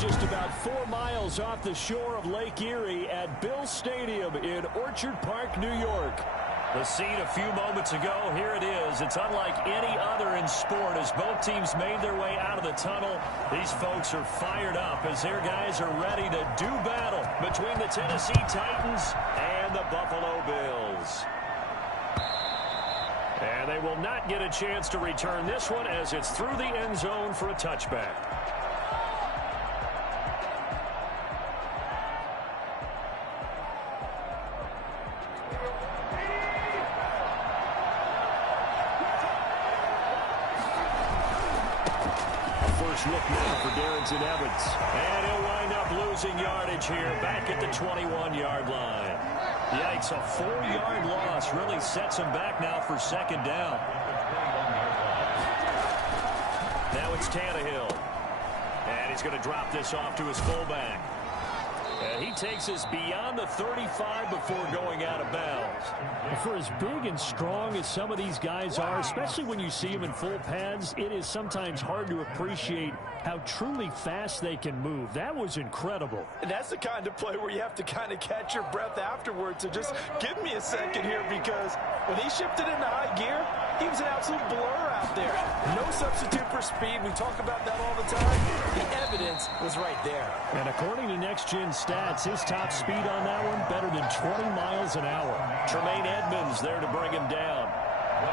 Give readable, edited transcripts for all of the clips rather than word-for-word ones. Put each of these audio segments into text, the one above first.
just about 4 miles off the shore of Lake Erie at Bill Stadium in Orchard Park, New York. The scene a few moments ago, here it is. It's unlike any other in sport as both teams made their way out of the tunnel. These folks are fired up as their guys are ready to do battle between the Tennessee Titans and the Buffalo Bills. And they will not get a chance to return this one as it's through the end zone for a touchback. Look now for Darrington Evans. And he'll wind up losing yardage here back at the 21-yard line. Yikes, a 4-yard loss really sets him back now for second down. Now it's Tannehill. And he's going to drop this off to his fullback. And he takes us beyond the 35 before going out of bounds. For as big and strong as some of these guys are, especially when you see them in full pads, it is sometimes hard to appreciate how truly fast they can move. That was incredible. And that's the kind of play where you have to kind of catch your breath afterwards. So just give me a second here, because when he shifted into high gear, he was an absolute blur out there. No substitute for speed. We talk about that all the time. The evidence was right there. And according to Next Gen Stats, his top speed on that one better than 20 miles an hour. Tremaine Edmonds there to bring him down.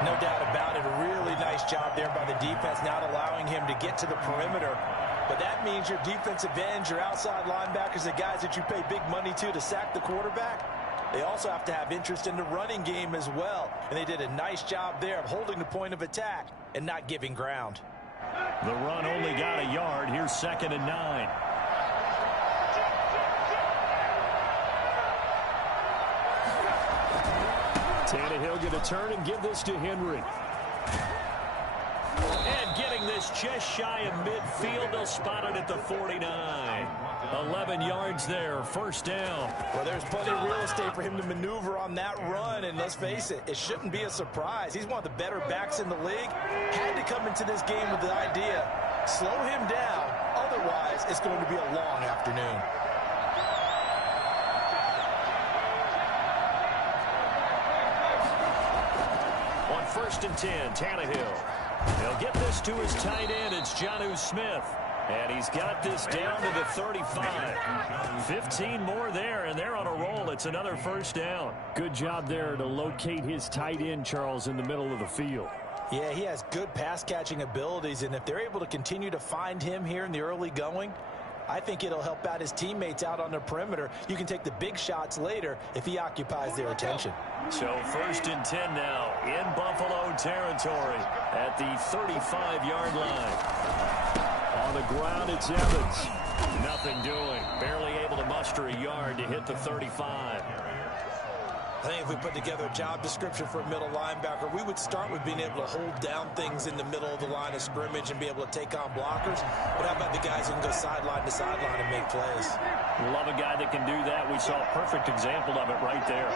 No doubt about it. A really nice job there by the defense, not allowing him to get to the perimeter. But that means your defensive ends, your outside linebackers, the guys that you pay big money to sack the quarterback, they also have to have interest in the running game as well. And they did a nice job there of holding the point of attack and not giving ground. The run only got a yard. Here's 2nd and 9. Tannehill going to turn and give this to Henry. And getting this just shy of midfield. They'll spot it at the 49. 11 yards there, first down. Well, there's plenty of real estate for him to maneuver on that run. And let's face it, it shouldn't be a surprise. He's one of the better backs in the league. Had to come into this game with the idea, slow him down. Otherwise, it's going to be a long afternoon. On 1st and 10, Tannehill. He'll get this to his tight end. It's Jonnu Smith. And he's got this down to the 35. 15 more there, and they're on a roll. It's another first down. Good job there to locate his tight end, Charles, in the middle of the field. Yeah, he has good pass-catching abilities, and if they're able to continue to find him here in the early going, I think it'll help out his teammates out on the perimeter. You can take the big shots later if he occupies their attention. So 1st and 10 now in Buffalo territory at the 35-yard line. On the ground, it's Evans. Nothing doing. Barely able to muster a yard to hit the 35. I think if we put together a job description for a middle linebacker, we would start with being able to hold down things in the middle of the line of scrimmage and be able to take on blockers. But how about the guys who can go sideline to sideline and make plays? Love a guy that can do that. We saw a perfect example of it right there.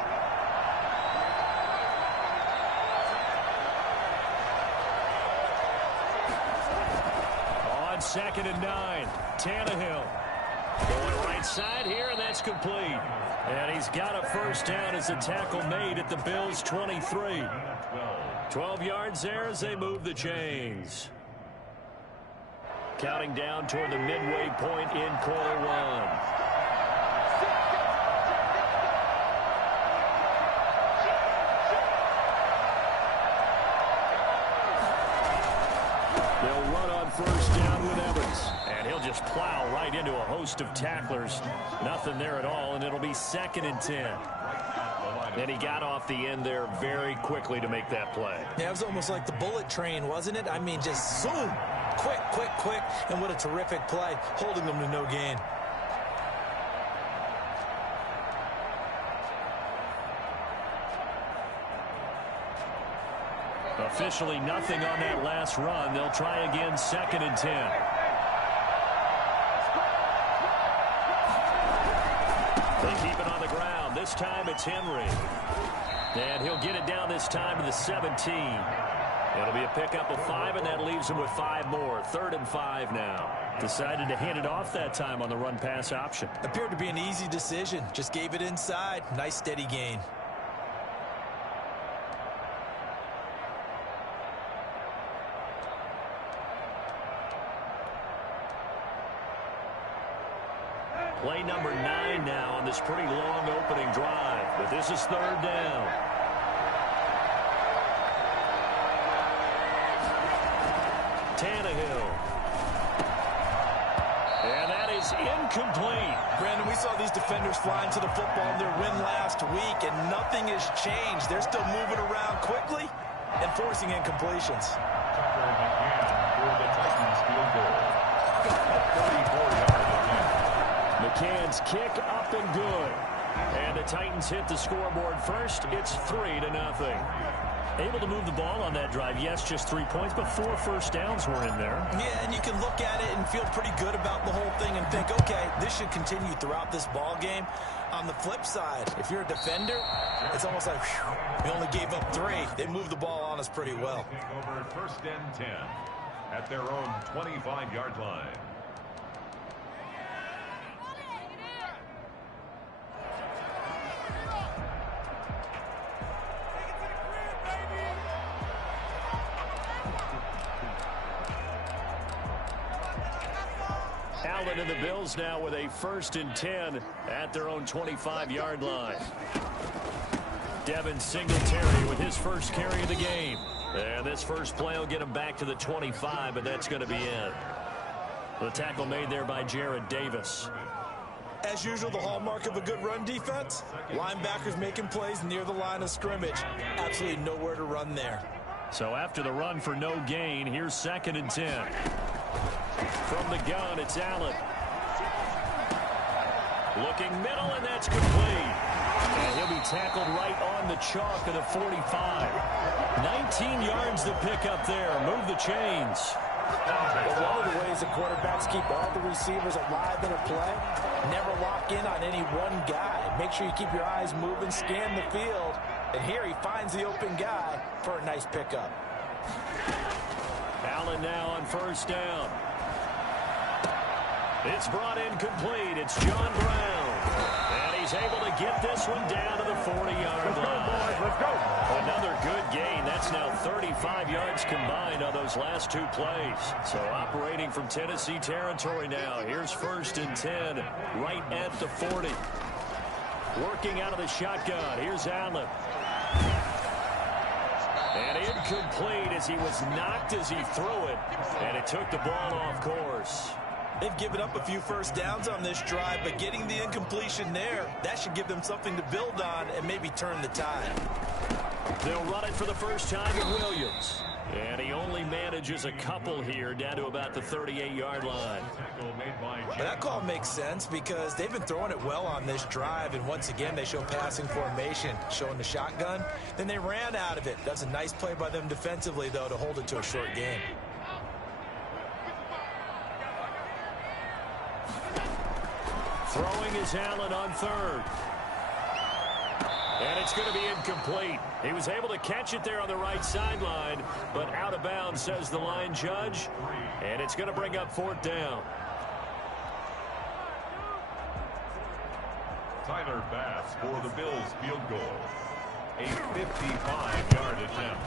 On 2nd and 9, Tannehill. Going right side here, and that's complete. And he's got a first down as a tackle made at the Bills' 23. 12 yards there as they move the chains. Counting down toward the midway point in quarter one. They'll run on first down with Evans. And he'll just plow right into a host of tacklers. Nothing there at all, and it'll be 2nd and 10. And he got off the end there very quickly to make that play. Yeah, it was almost like the bullet train, wasn't it? I mean, just zoom. Quick, quick, quick. And what a terrific play, holding them to no gain. Officially nothing on that last run. They'll try again, 2nd and 10. They keep it on the ground. This time it's Henry. And he'll get it down this time to the 17. It'll be a pickup of 5, and that leaves him with 5 more. 3rd and 5 now. Decided to hand it off that time on the run-pass option. Appeared to be an easy decision. Just gave it inside. Nice steady gain. Play number 9 now on this pretty long opening drive. But this is third down. Tannehill. And that is incomplete. Brandon, we saw these defenders flying to the football in their win last week, and nothing has changed. They're still moving around quickly and forcing incompletions. McCann's kick up and good. And the Titans hit the scoreboard first. It's 3-0. Able to move the ball on that drive. Yes, just 3 points, but 4 first downs were in there. Yeah, and you can look at it and feel pretty good about the whole thing and think, okay, this should continue throughout this ball game. On the flip side, if you're a defender, it's almost like, whew, we only gave up 3. They moved the ball on us pretty well. Over 1st and 10 at their own 25-yard line. Allen and the Bills now with a 1st and 10 at their own 25-yard line. Devin Singletary with his first carry of the game. And this first play will get him back to the 25, but that's going to be it. The tackle made there by Jared Davis. As usual, the hallmark of a good run defense, linebackers making plays near the line of scrimmage. Absolutely nowhere to run there. So after the run for no gain, here's 2nd and 10. From the gun, it's Allen. Looking middle, and that's complete. And he'll be tackled right on the chalk of the 45. 19 yards to pick up there. Move the chains. Well, one of the ways the quarterbacks keep all the receivers alive in a play, never lock in on any one guy. Make sure you keep your eyes moving, scan the field. And here he finds the open guy for a nice pickup. Allen now on 1st down. It's brought in complete. It's John Brown. And he's able to get this one down to the 40-yard line. Let's go. Another good gain. That's now 35 yards combined on those last 2 plays. So operating from Tennessee territory now. Here's 1st and 10 right at the 40. Working out of the shotgun. Here's Allen. And incomplete as he was knocked as he threw it. And it took the ball off course. They've given up a few first downs on this drive, but getting the incompletion there, that should give them something to build on and maybe turn the tide. They'll run it for the first time to Williams. And he only manages a couple here down to about the 38-yard line. But that call makes sense because they've been throwing it well on this drive, and once again they show passing formation, showing the shotgun. Then they ran out of it. That's a nice play by them defensively, though, to hold it to a short game. Throwing is Allen on 3rd. And it's going to be incomplete. He was able to catch it there on the right sideline, but out of bounds, says the line judge. And it's going to bring up 4th down. Tyler Bass for the Bills field goal. A 55-yard attempt.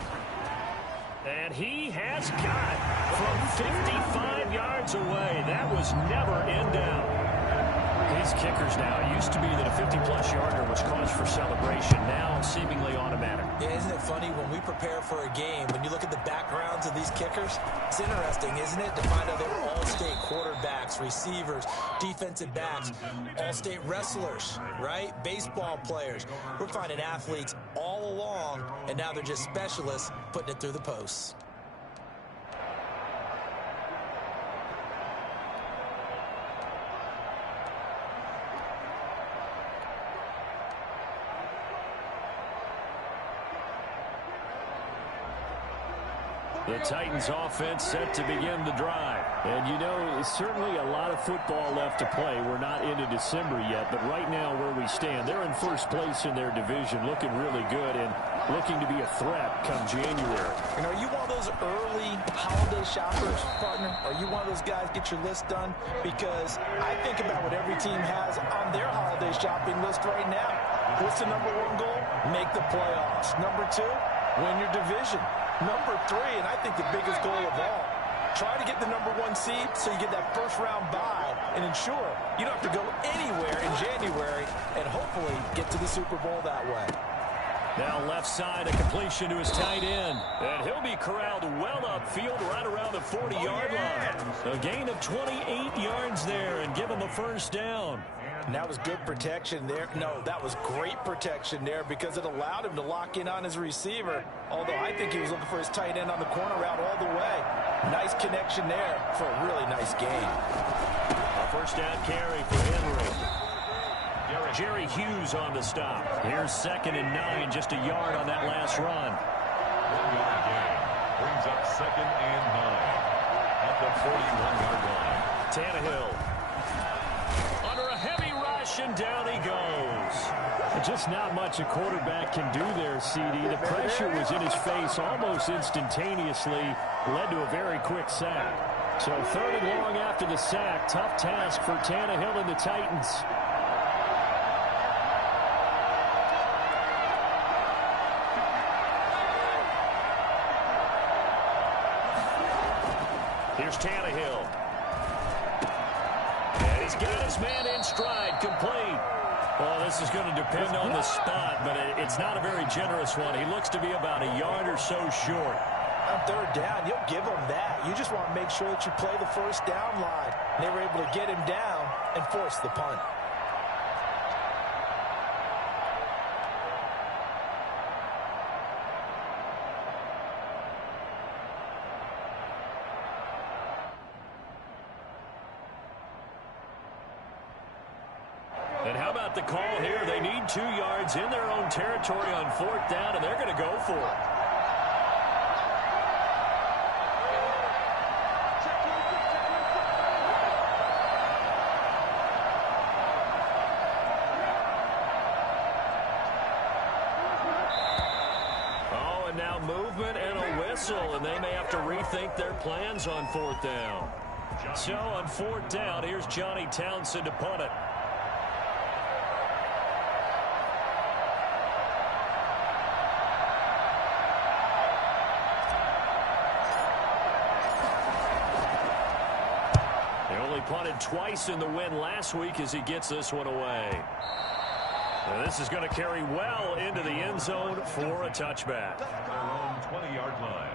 And he has got from 55 yards away. That was never in doubt. These kickers now, it used to be that a 50-plus yarder was cause for celebration. Now seemingly automatic. Yeah, isn't it funny when we prepare for a game, when you look at the backgrounds of these kickers, it's interesting, isn't it, to find out they were all-state quarterbacks, receivers, defensive backs, all-state wrestlers, right? Baseball players. We're finding athletes all along, and now they're just specialists putting it through the posts. The Titans offense set to begin the drive. And you know, certainly a lot of football left to play. We're not into December yet, but right now where we stand, they're in first place in their division, looking really good and looking to be a threat come January. And are you one of those early holiday shoppers, partner? Are you one of those guys get your list done? Because I think about what every team has on their holiday shopping list right now. What's the number one goal? Make the playoffs. Number two, win your division. Number three, and I think the biggest goal of all, try to get the number one seed so you get that first round bye and ensure you don't have to go anywhere in January and hopefully get to the Super Bowl that way. Now left side, a completion to his tight end. And he'll be corralled well upfield right around the 40-yard line. A gain of 28 yards there and give him a first down. And that was good protection there. No, that was great protection there because it allowed him to lock in on his receiver. Although I think he was looking for his tight end on the corner route all the way. Nice connection there for a really nice gain. A first down carry for Henry. Jerry Hughes on the stop. Here's 2nd and 9, just a yard on that last run. 1 yard gain brings up 2nd and 9 at the 41-yard line. Tannehill under a heavy rush, and down he goes. Just not much a quarterback can do there, CD. The pressure was in his face almost instantaneously, led to a very quick sack. So 3rd and long after the sack. Tough task for Tannehill and the Titans. Here's Tannehill. And he's got his man in stride, complete. Well, this is going to depend on the spot, but it's not a very generous one. He looks to be about a yard or so short. On 3rd down, you'll give him that. You just want to make sure that you play the first down line. They were able to get him down and force the punt. And how about the call here? They need 2 yards in their own territory on 4th down, and they're going to go for it. Oh, and now movement and a whistle, and they may have to rethink their plans on 4th down. So on 4th down, here's Johnny Townsend to punt it. Punted twice in the win last week as he gets this one away. And this is going to carry well into the end zone for a touchback. Their own 20-yard line.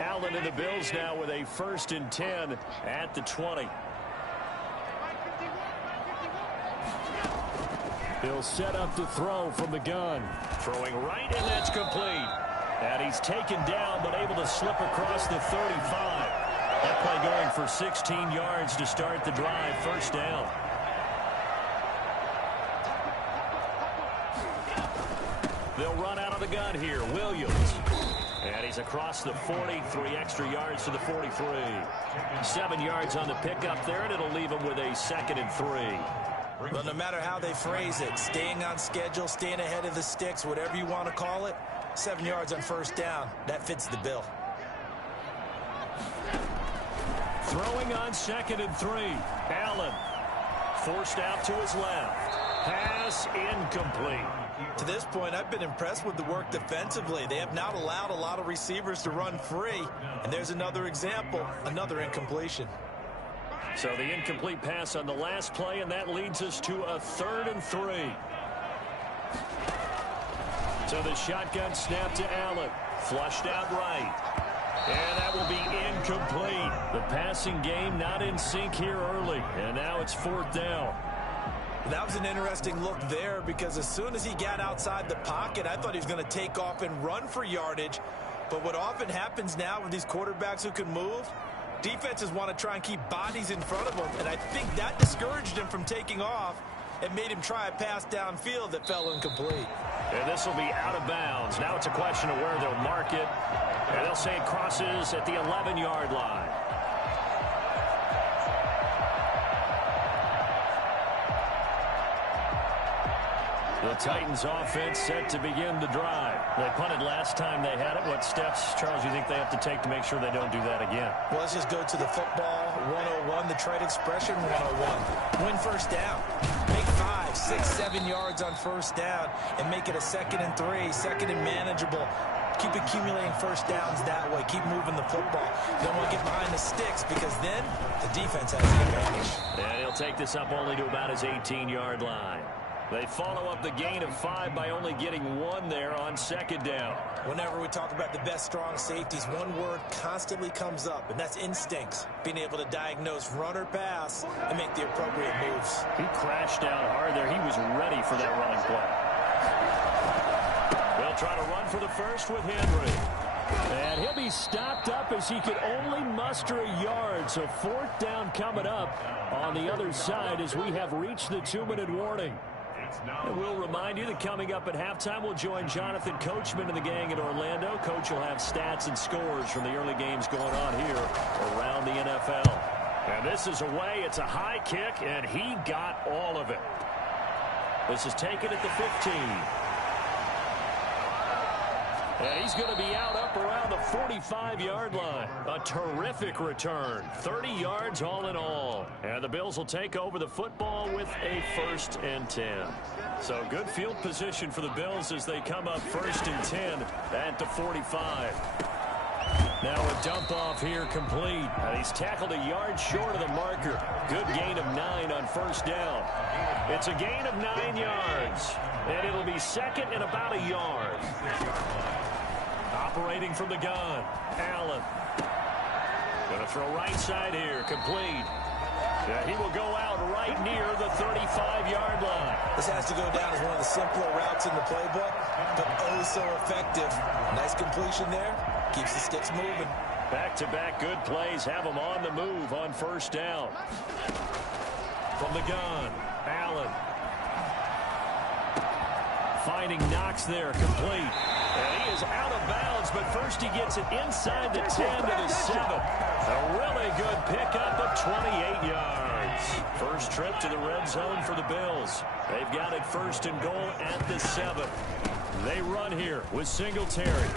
Allen and the Bills now with a 1st and 10 at the 20. He'll set up to throw from the gun. Throwing right, and that's complete. And he's taken down, but able to slip across the 35. That play going for 16 yards to start the drive. First down. They'll run out of the gun here. Williams. And he's across the 40. 3 extra yards to the 43. 7 yards on the pickup there, and it'll leave him with a 2nd and 3. Well, no matter how they phrase it, staying on schedule, staying ahead of the sticks, whatever you want to call it, 7 yards on 1st down. That fits the bill. Throwing on 2nd and 3. Allen forced out to his left. Pass incomplete. To this point, I've been impressed with the work defensively. They have not allowed a lot of receivers to run free. And there's another example, another incompletion. So the incomplete pass on the last play, and that leads us to a 3rd and 3. So the shotgun snap to Allen. Flushed out right. And that will be incomplete. The passing game not in sync here early. And now it's 4th down. That was an interesting look there because as soon as he got outside the pocket, I thought he was going to take off and run for yardage. But what often happens now with these quarterbacks who can move, defenses want to try and keep bodies in front of them. And I think that discouraged him from taking off and made him try a pass downfield that fell incomplete. And this will be out of bounds. Now it's a question of where they'll mark it. And they'll say it crosses at the 11-yard line. The Titans offense set to begin the drive. They punted last time they had it. What steps, Charles, you think they have to take to make sure they don't do that again? Well, let's just go to the football 101, the trade expression 101. Win first down. Make 5, 6, 7 yards on first down and make it a 2nd and 3, 2nd and manageable. Keep accumulating first downs that way. Keep moving the football. You don't want to get behind the sticks because then the defense has the advantage. And he'll take this up only to about his 18-yard line. They follow up the gain of 5 by only getting 1 there on 2nd down. Whenever we talk about the best strong safeties, one word constantly comes up, and that's instincts. Being able to diagnose run or pass and make the appropriate moves. He crashed down hard there. He was ready for that running play. They'll try to run for the first with Henry. And he'll be stopped up as he could only muster a yard. So 4th down coming up on the other side as we have reached the 2-minute warning. And we'll remind you that coming up at halftime, we'll join Jonathan Coachman and the gang in Orlando. Coach will have stats and scores from the early games going on here around the NFL. And this is away. It's a high kick, and he got all of it. This is taken at the 15. And he's going to be out up around the 45-yard line. A terrific return. 30 yards all in all. And the Bills will take over the football with a 1st and 10. So good field position for the Bills as they come up 1st and 10 at the 45. Now a dump off here complete. And he's tackled a yard short of the marker. Good gain of 9 on 1st down. It's a gain of 9 yards. And it'll be 2nd and about a yard. Operating from the gun, Allen. Going to throw right side here, complete. Yeah, he will go out right near the 35-yard line. This has to go down as one of the simpler routes in the playbook, but oh so effective. Nice completion there. Keeps the sticks moving. Back-to-back good plays have him on the move on 1st down. From the gun, Allen. Finding Knox there, complete. And he is out of bounds, but first he gets it inside the 10 to the 7. A really good pickup of 28 yards. First trip to the red zone for the Bills. They've got it 1st and goal at the 7. They run here with Singletary.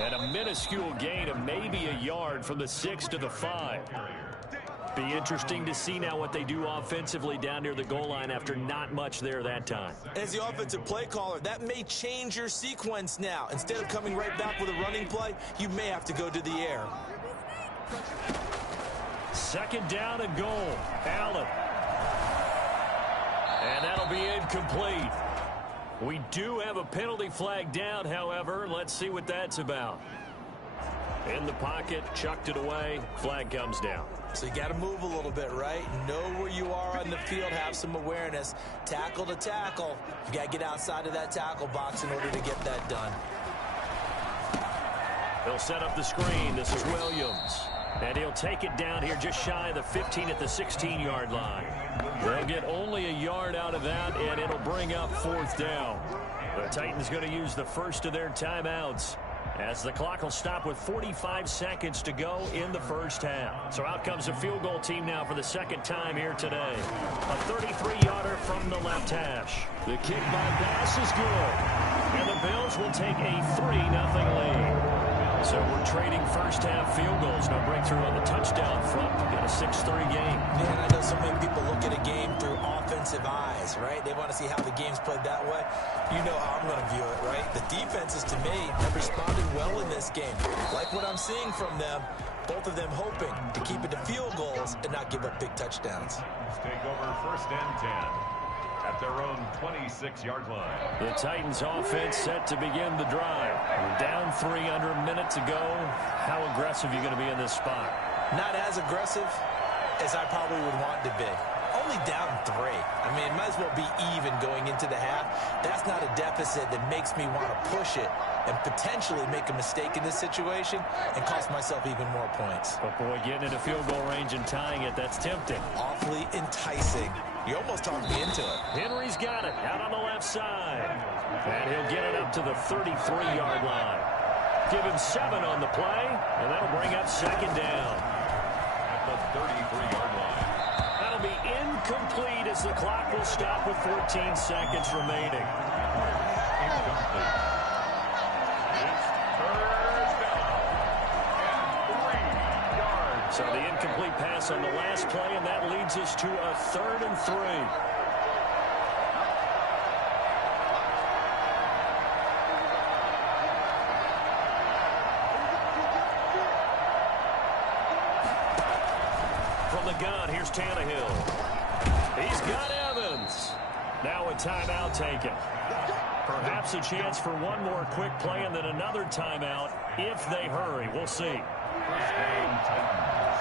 And a minuscule gain of maybe a yard from the 6 to the 5. Be interesting to see now what they do offensively down near the goal line after not much there that time. As the offensive play caller, that may change your sequence now. Instead of coming right back with a running play, you may have to go to the air. 2nd down and goal. Allen. And that'll be incomplete. We do have a penalty flag down, however. Let's see what that's about. In the pocket, chucked it away, flag comes down. So you got to move a little bit, right? Know where you are on the field, have some awareness. Tackle to tackle. You got to get outside of that tackle box in order to get that done. They'll set up the screen. This is Williams. And he'll take it down here just shy of the 15 at the 16-yard line. They'll get only a yard out of that, and it'll bring up 4th down. The Titans going to use the first of their timeouts, as the clock will stop with 45 seconds to go in the 1st half. So out comes a field goal team now for the 2nd time here today. A 33-yarder from the left hash. The kick by Bass is good. And the Bills will take a 3-0 lead. So we're trading 1st half field goals. No breakthrough on the touchdown front. Got a 6-3 game. Yeah, and I know so many people look at a game through offensive eyes, right? They want to see how the game's played that way. You know how I'm going to view it, right? The defenses, to me, have responded well in this game. Like what I'm seeing from them, both of them hoping to keep it to field goals and not give up big touchdowns. Let's take over 1st and 10 at their own 26-yard line. The Titans offense set to begin the drive. We're down 3 under a minute to go. How aggressive are you going to be in this spot? Not as aggressive as I probably would want to be. Only down 3. I mean, it might as well be even going into the half. That's not a deficit that makes me want to push it and potentially make a mistake in this situation and cost myself even more points. But boy, getting into field goal range and tying it, that's tempting. Awfully enticing. You almost talked me into it. Henry's got it out on the left side. And he'll get it up to the 33-yard line. Give him 7 on the play, and that'll bring up second down. At the 33-yard line. That'll be incomplete as the clock will stop with 14 seconds remaining. Incomplete. It's first down and 3 yards. So the incomplete pass on the last play, and that leads us to a 3rd and 3. From the gun, here's Tannehill. He's got Evans. Now a timeout taken. Perhaps a chance for one more quick play and then another timeout if they hurry. We'll see. First down, Titans.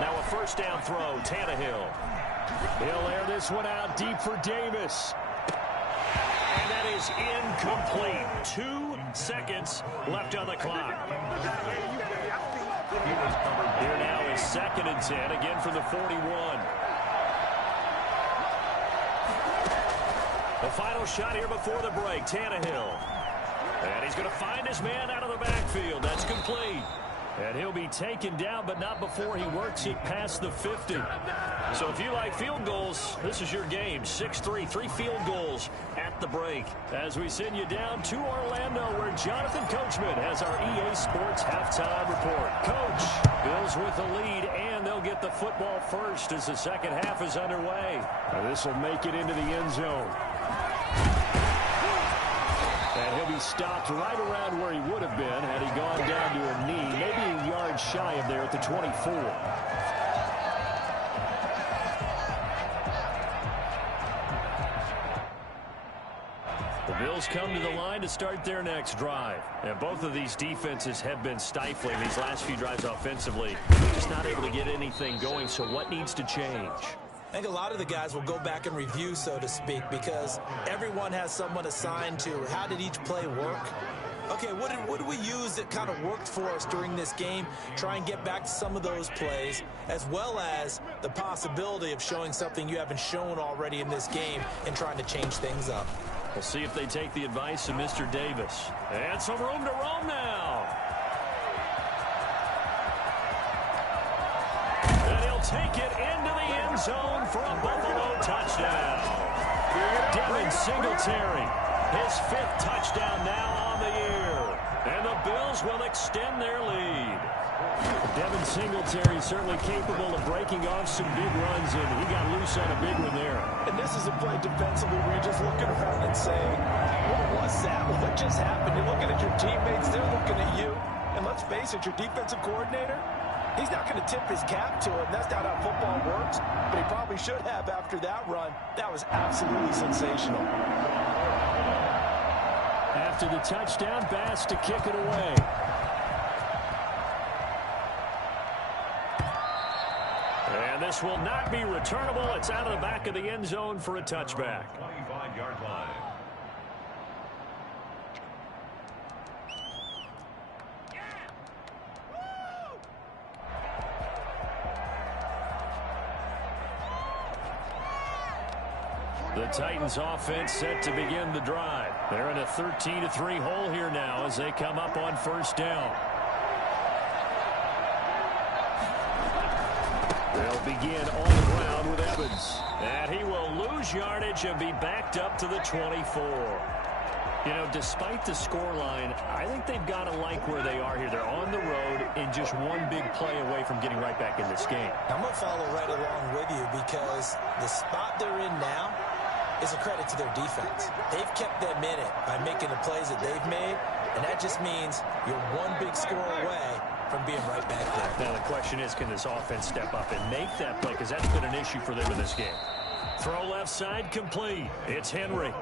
Now a first down throw, Tannehill. He'll air this one out deep for Davis. And that is incomplete. 2 seconds left on the clock. Here now is 2nd and 10, again from the 41. The final shot here before the break, Tannehill. And he's going to find his man out of the backfield. That's complete. And he'll be taken down, but not before he works it past the 50. So if you like field goals, this is your game. 6-3, 3 field goals at the break. As we send you down to Orlando, where Jonathan Coachman has our EA Sports halftime report. Coach, Bills with the lead, and they'll get the football first as the second half is underway. This will make it into the end zone. And he'll be stopped right around where he would have been had he gone down to a knee, maybe a yard shy of there at the 24. The Bills come to the line to start their next drive. And both of these defenses have been stifling these last few drives offensively. Just not able to get anything going, so what needs to change? I think a lot of the guys will go back and review, so to speak, because everyone has someone assigned to how did each play work. Okay, what did we use that kind of worked for us during this game? Try and get back to some of those plays, as well as the possibility of showing something you haven't shown already in this game and trying to change things up. We'll see if they take the advice of Mr. Davis. And some room to roam now. And he'll take it into the end zone for a Buffalo touchdown. Devin Singletary, his 5th touchdown now on the year. And the Bills will extend their lead. Devin Singletary certainly capable of breaking off some big runs, and he got loose on a big one there. And this is a play defensively where you're just looking around and saying, what was that? What just happened? You're looking at your teammates, they're looking at you. And let's face it, your defensive coordinator, he's not going to tip his cap to it. That's not how football works, but he probably should have after that run. That was absolutely sensational. After the touchdown, Bass to kick it away. And this will not be returnable. It's out of the back of the end zone for a touchback. 25-yard line. The Titans offense set to begin the drive. They're in a 13-3 hole here now as they come up on first down. They'll begin on the ground with Evans. And he will lose yardage and be backed up to the 24. You know, despite the scoreline, I think they've got to like where they are here. They're on the road and just one big play away from getting right back in this game. I'm going to follow right along with you because the spot they're in now is a credit to their defense. They've kept them in it by making the plays that they've made, and that just means you're one big score away from being right back there. Now the question is, can this offense step up and make that play? Because that's been an issue for them in this game. Throw left side complete. It's Henry.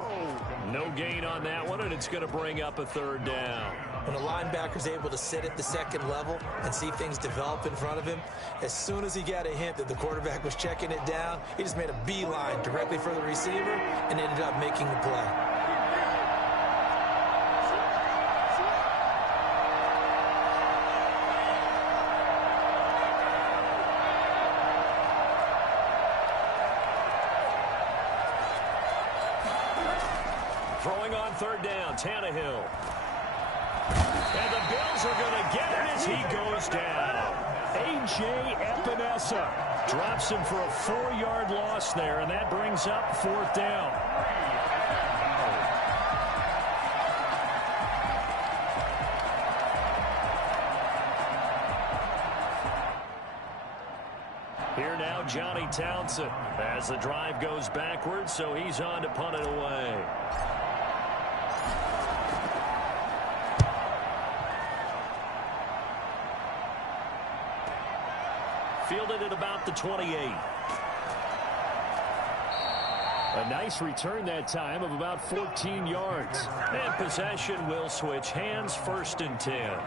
No gain on that one, and it's going to bring up a 3rd down. When a linebacker's able to sit at the second level and see things develop in front of him, as soon as he got a hint that the quarterback was checking it down, he just made a beeline directly for the receiver and ended up making the play. Throwing on third down, Tannehill. And the Bills are going to get it as he goes down. A.J. Epinesa drops him for a 4-yard loss there, and that brings up fourth down. Here now, Johnny Townsend, as the drive goes backwards, so he's on to punt it away. Fielded at about the 28. A nice return that time of about 14 yards. And possession will switch hands, 1st and 10.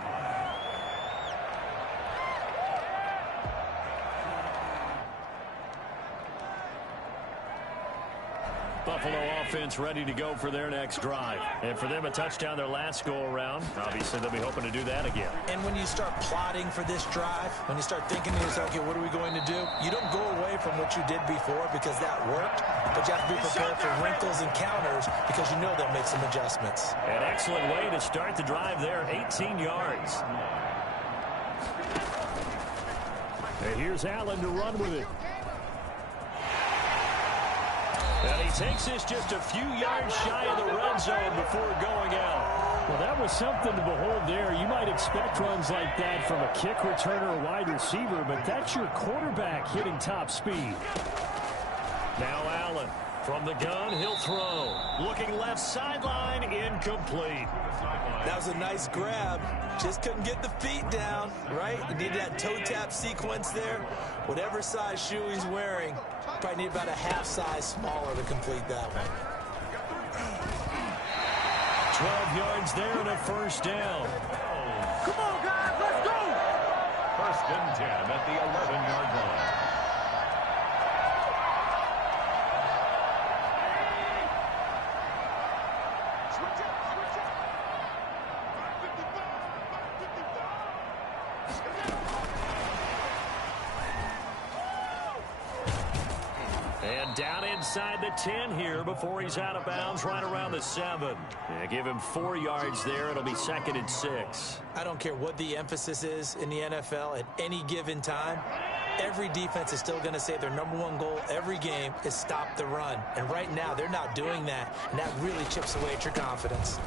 Buffalo offense ready to go for their next drive. And for them, a touchdown their last go-around. Obviously, they'll be hoping to do that again. And when you start plotting for this drive, when you start thinking to yourself, okay, what are we going to do? You don't go away from what you did before because that worked, but you have to be prepared for wrinkles and counters because you know they'll make some adjustments. An excellent way to start the drive there, 18 yards. And here's Allen to run with it. And he takes this just a few yards shy of the red zone before going out. Well, that was something to behold there. You might expect runs like that from a kick returner or wide receiver, but that's your quarterback hitting top speed. Now Allen from the gun, he'll throw. Looking left sideline, incomplete. That was a nice grab. Just couldn't get the feet down, right? You need that toe tap sequence there. Whatever size shoe he's wearing, probably need about a half size smaller to complete that one. 12 yards there and a 1st down. Come on, guys, let's go! 1st and 10 at the 11-yard line. Down inside the 10 here before he's out of bounds right around the 7. Yeah, give him 4 yards there. It'll be 2nd and 6. I don't care what the emphasis is in the NFL at any given time. Every defense is still going to say their #1 goal every game is stop the run. And right now, they're not doing that, and that really chips away at your confidence.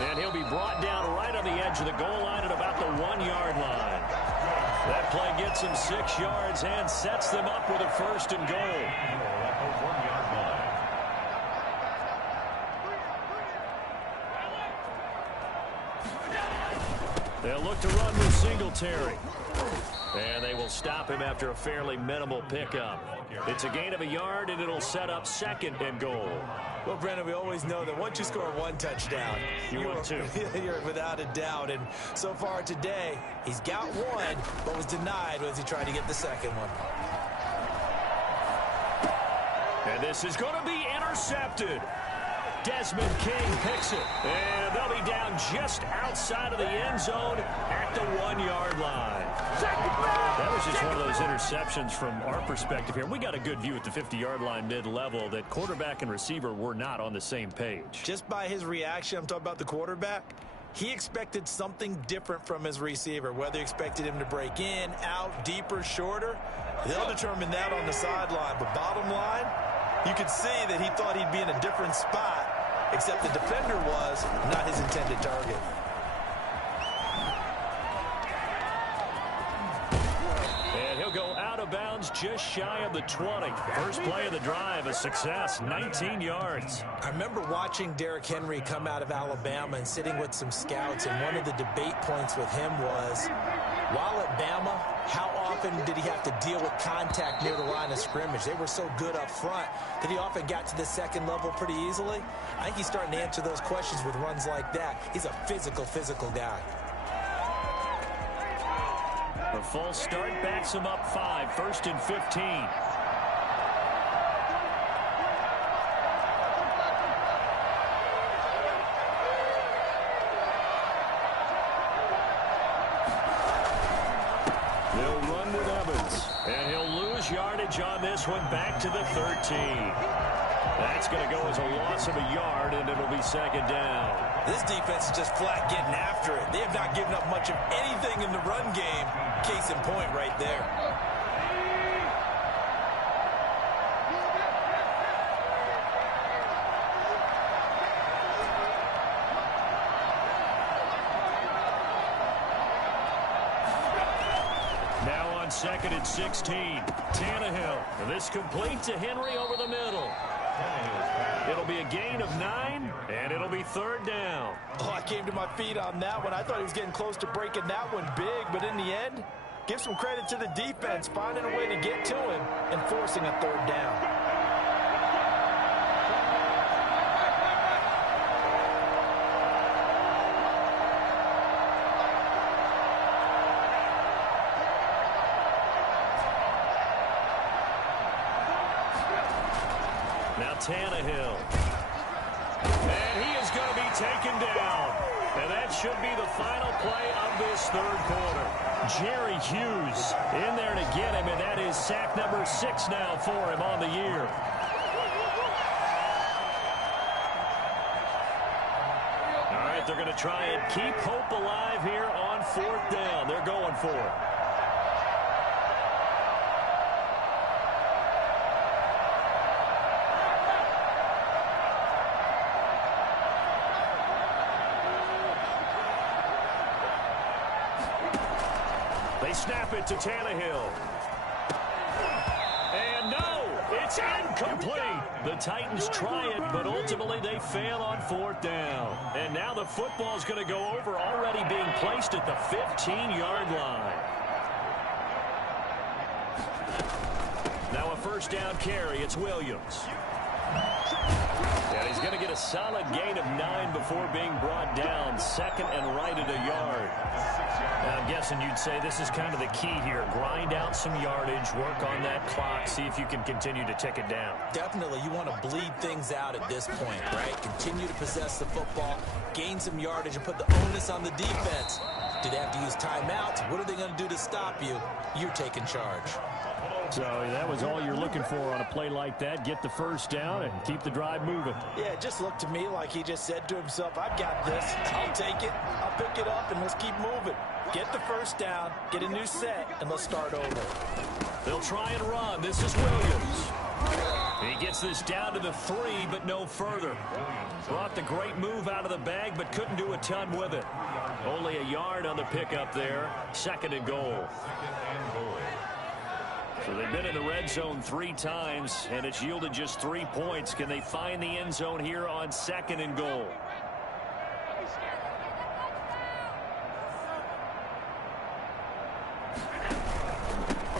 And he'll be brought down right on the edge of the goal line at about the 1-yard line. That play gets him 6 yards and sets them up with a 1st and goal. At the 1-yard line. They'll look to run with Singletary. And they will stop him after a fairly minimal pickup. It's a gain of a yard, and it'll set up 2nd and goal. Well, Brandon, we always know that once you score 1 touchdown, you're 2. You're without a doubt. And so far today, he's got 1, but was denied as he tried to get the 2nd one. And this is going to be intercepted. Desmond King picks it. And they'll be down just outside of the end zone at the 1-yard line. That was just one of those interceptions from our perspective here. We got a good view at the 50-yard line mid-level that quarterback and receiver were not on the same page. Just by his reaction, I'm talking about the quarterback, he expected something different from his receiver, whether he expected him to break in, out, deeper, shorter. They'll determine that on the sideline. But bottom line, you could see that he thought he'd be in a different spot, except the defender was not his intended target. And he'll go out of bounds just shy of the 20. First play of the drive, a success, 19 yards. I remember watching Derrick Henry come out of Alabama and sitting with some scouts, and one of the debate points with him was, while at Bama, how often did he have to deal with contact near the line of scrimmage? They were so good up front that he often got to the 2nd level pretty easily. I think he's starting to answer those questions with runs like that. He's a physical guy. The false start backs him up 5, 1st and 15. They'll run with Evans, and he'll lose yardage on this one back to the 13. That's going to go as a loss of a yard, and it'll be second down. This defense is just flat getting after it. They have not given up much of anything in the run game. Case in point right there. Now on second and 16, Tannehill. This complete to Henry over the middle. It'll be a gain of 9, and it'll be third down. Oh, I came to my feet on that one. I thought he was getting close to breaking that one big, but in the end, give some credit to the defense, finding a way to get to him and forcing a third down. Now Tannehill. And he is going to be taken down. And that should be the final play of this third quarter. Jerry Hughes in there to get him, and that is sack number 6 now for him on the year. All right, they're going to try and keep hope alive here on fourth down. They're going for it. They snap it to Tannehill. And no, it's incomplete. The Titans try it, but ultimately they fail on fourth down. And now the football is going to go over, already being placed at the 15-yard line. Now a first down carry. It's Williams. And he's going to get a solid gain of 9 before being brought down. Second and right at a yard. Now, I'm guessing you'd say this is kind of the key here. Grind out some yardage, work on that clock, see if you can continue to tick it down. Definitely, you want to bleed things out at this point, right? Continue to possess the football, gain some yardage, and put the onus on the defense. Do they have to use timeouts? What are they going to do to stop you? You're taking charge. So that was all you're looking for on a play like that. Get the first down and keep the drive moving. Yeah, it just looked to me like he just said to himself, I've got this. I'll take it. I'll pick it up, and let's keep moving. Get the first down, get a new set, and let's start over. They'll try and run. This is Williams. He gets this down to the 3, but no further. Brought the great move out of the bag, but couldn't do a ton with it. Only a yard on the pickup there. Second and goal. So they've been in the red zone 3 times, and it's yielded just 3 points. Can they find the end zone here on second and goal?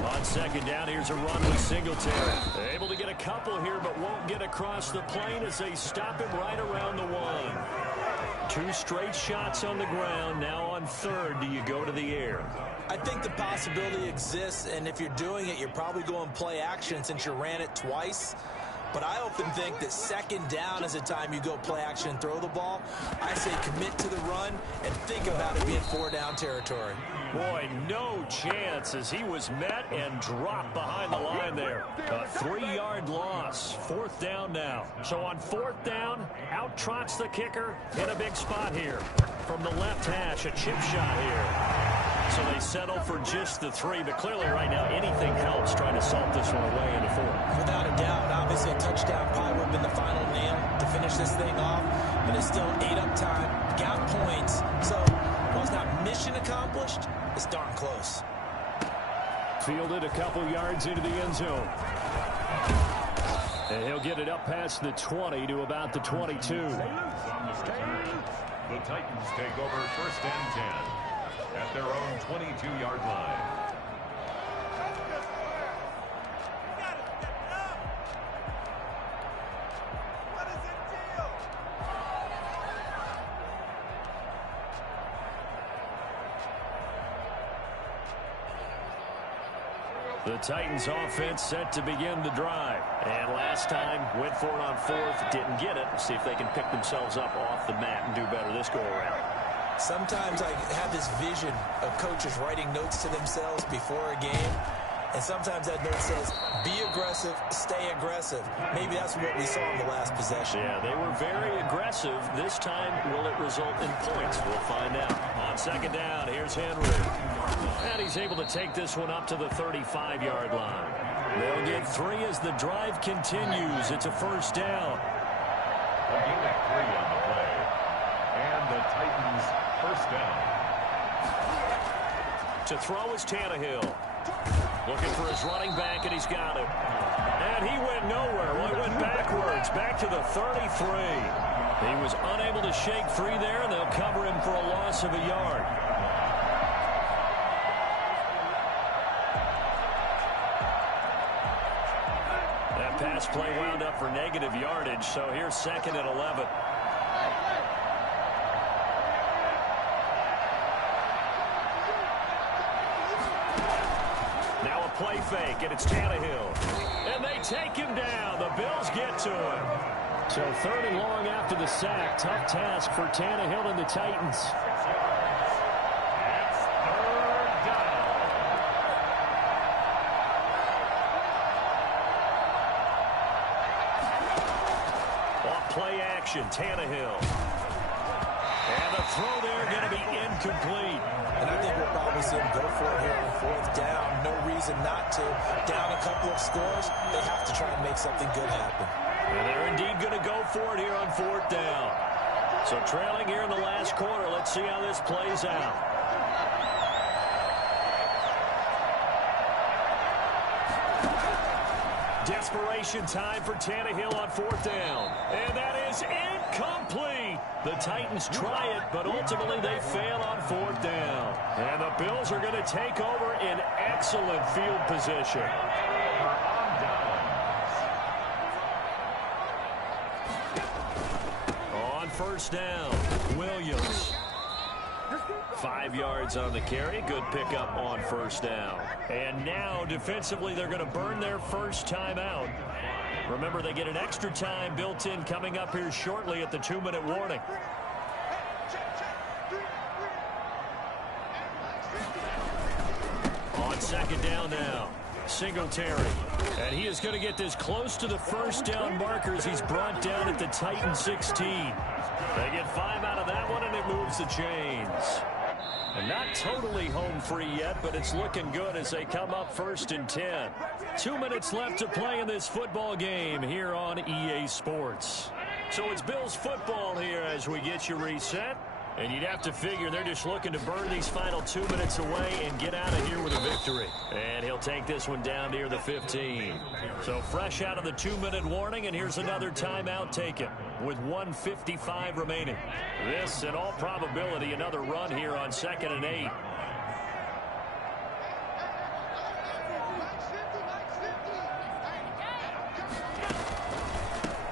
On second down, here's a run with Singletary. They're able to get a couple here, but won't get across the plane as they stop him right around the 1. 2 straight shots on the ground. Now on third, do you go to the air? I think the possibility exists, and if you're doing it, you're probably going play action since you ran it twice. But I often think that second down is the time you go play action and throw the ball. I say commit to the run and think about it being 4-down territory. Boy, no chance as he was met and dropped behind the line there. A 3-yard loss. Fourth down now. So on fourth down, out trots the kicker in a big spot here. From the left hash, a chip shot here. So they settle for just the 3, but clearly right now anything helps trying to salt this one away in the 4th. Without a doubt, obviously a touchdown probably would have been the final nail to finish this thing off, but it's still ate up time, got points. So while it's not mission accomplished, it's darn close. Fielded a couple yards into the end zone. And he'll get it up past the 20 to about the 22. The Titans take over first and 10 at their own 22-yard line. The Titans offense set to begin the drive. And last time, went for it on fourth, didn't get it. See if they can pick themselves up off the mat and do better this go-around. Sometimes I have this vision of coaches writing notes to themselves before a game. And sometimes that note says, be aggressive, stay aggressive. Maybe that's what we saw in the last possession. Yeah, they were very aggressive. This time, will it result in points? We'll find out. On second down, here's Henry. And he's able to take this one up to the 35-yard line. They'll get 3 as the drive continues. It's a first down. A gain of 3 on the play. And the Titans first down. To throw is Tannehill. Looking for his running back, and he's got it. And he went nowhere. Well, he went backwards, back to the 33. He was unable to shake free there, and they'll cover him for a loss of a yard. That pass play wound up for negative yardage, so here's 2nd and 11. Play fake, and it's Tannehill. And they take him down. The Bills get to him. So 3rd and long after the sack. Tough task for Tannehill and the Titans. It's 3rd down. Off play action, Tannehill. And the throw there going to be incomplete. And I think we'll probably see him go for it here on 4th down. No reason not to. Down a couple of scores, they have to try and make something good happen. And they're indeed going to go for it here on 4th down. So trailing here in the last quarter. Let's see how this plays out. Desperation time for Tannehill on 4th down. And that is incomplete. The Titans try it, but ultimately they fail on 4th down. And the Bills are going to take over in excellent field position. On 1st down, Williams. 5 yards on the carry. Good pickup on 1st down. And now, defensively, they're going to burn their first timeout. Remember, they get an extra time built in coming up here shortly at the 2-minute warning. On 2nd down now, Singletary. And he is going to get this close to the first down markers. He's brought down at the Titan 16. They get 5 out of that one, and it moves the chains. And not totally home free yet, but it's looking good as they come up 1st and 10. 2 minutes left to play in this football game here on EA Sports. So it's Bills football here as we get you reset. And you'd have to figure they're just looking to burn these final 2 minutes away and get out of here with a victory. And he'll take this one down near the 15. So fresh out of the 2-minute warning, and here's another timeout taken with 1:55 remaining. This, in all probability, another run here on 2nd and 8.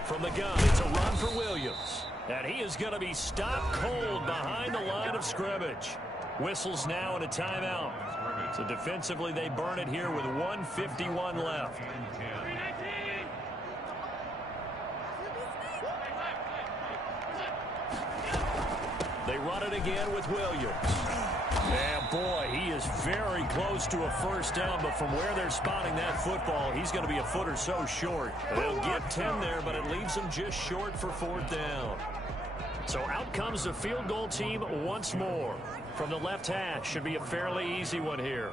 From the gun, it's a run for Williams. And he is going to be stopped cold behind the line of scrimmage. Whistles now and a timeout. So defensively, they burn it here with 1:51 left. They run it again with Williams. And boy, he is very close to a first down, but from where they're spotting that football, he's going to be a foot or so short. They'll get 10 there, but it leaves them just short for 4th down. So out comes the field goal team once more. From the left hash, should be a fairly easy one here.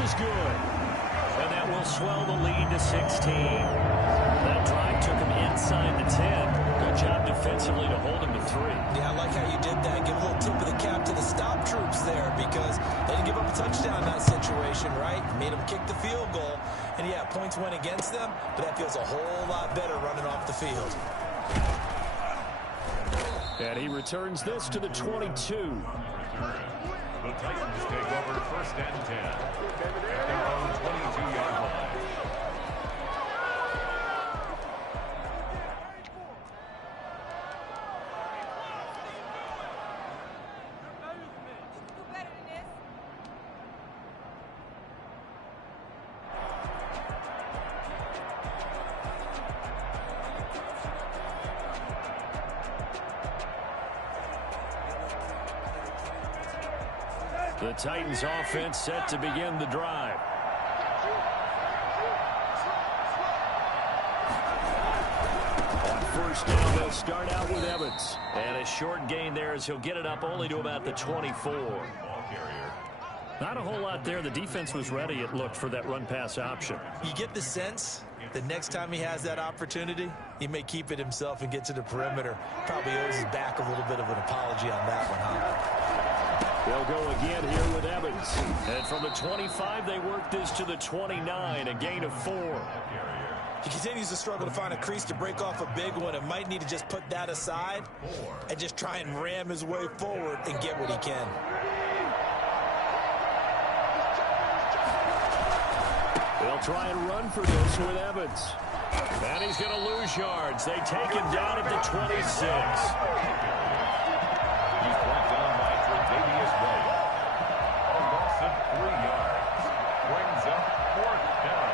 Is good. And that will swell the lead to 16. That drive took him inside the 10. Good job defensively to hold him to 3. Yeah, I like how you did that. Give a little tip of the cap to the stop troops there because they didn't give up a touchdown in that situation, right? Made them kick the field goal. And yeah, points went against them, but that feels a whole lot better running off the field. And he returns this to the 22. The Titans take over 1st and 10 at their own 22-yard line. The Titans offense set to begin the drive. On first down, they'll start out with Evans. And a short gain there as he'll get it up only to about the 24. Not a whole lot there. The defense was ready, it looked, for that run-pass option. You get the sense the next time he has that opportunity, he may keep it himself and get to the perimeter. Probably owes his back a little bit of an apology on that one, huh? They'll go again here with Evans. And from the 25, they work this to the 29, a gain of 4. He continues to struggle to find a crease to break off a big one and might need to just put that aside and just try and ram his way forward and get what he can. They'll try and run for this with Evans. And he's going to lose yards. They take him down at the 26. He's brought down by Tre'Davious White. A loss of 3 yards. Brings up 4th down.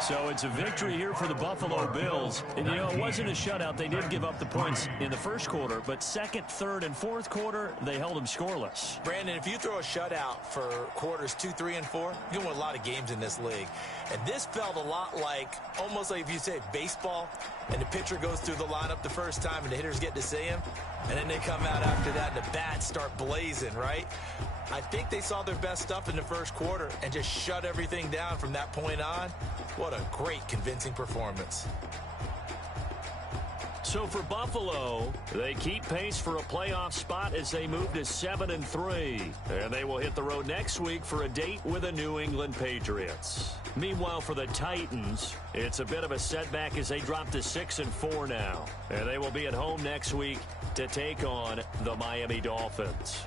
So it's a victory here for the Buffalo Bills. And, you know, it wasn't a shutout. They did give up the points in the first quarter, but second, third, and fourth quarter, they held them scoreless. Brandon, if you throw a shutout for quarters 2, 3, and 4, you can win a lot of games in this league. And this felt a lot like, almost like if you say baseball, and the pitcher goes through the lineup the first time and the hitters get to see him, and then they come out after that and the bats start blazing, right? I think they saw their best stuff in the first quarter and just shut everything down from that point on. What a great, convincing performance. So for Buffalo, they keep pace for a playoff spot as they move to 7-3. And they will hit the road next week for a date with the New England Patriots. Meanwhile, for the Titans, it's a bit of a setback as they drop to 6-4 now. And they will be at home next week to take on the Miami Dolphins.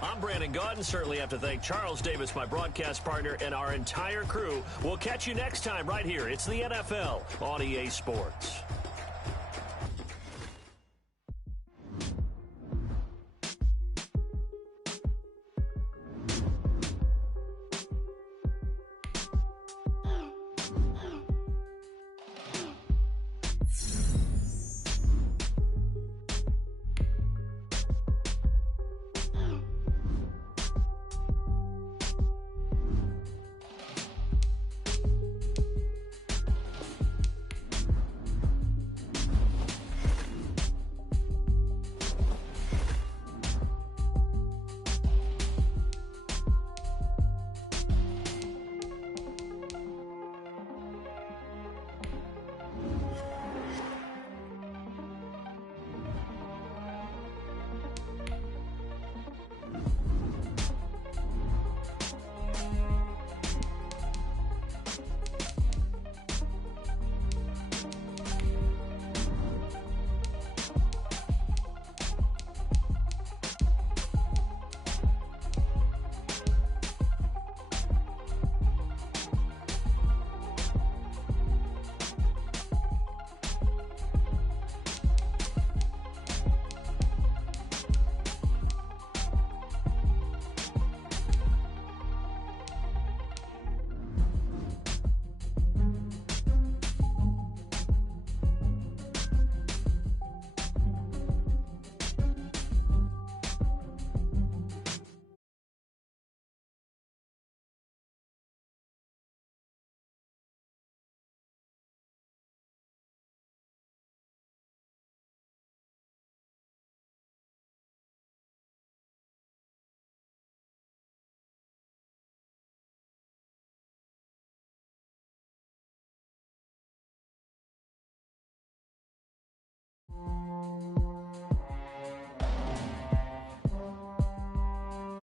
I'm Brandon Gaudin. Certainly have to thank Charles Davis, my broadcast partner, and our entire crew. We'll catch you next time right here. It's the NFL on EA Sports.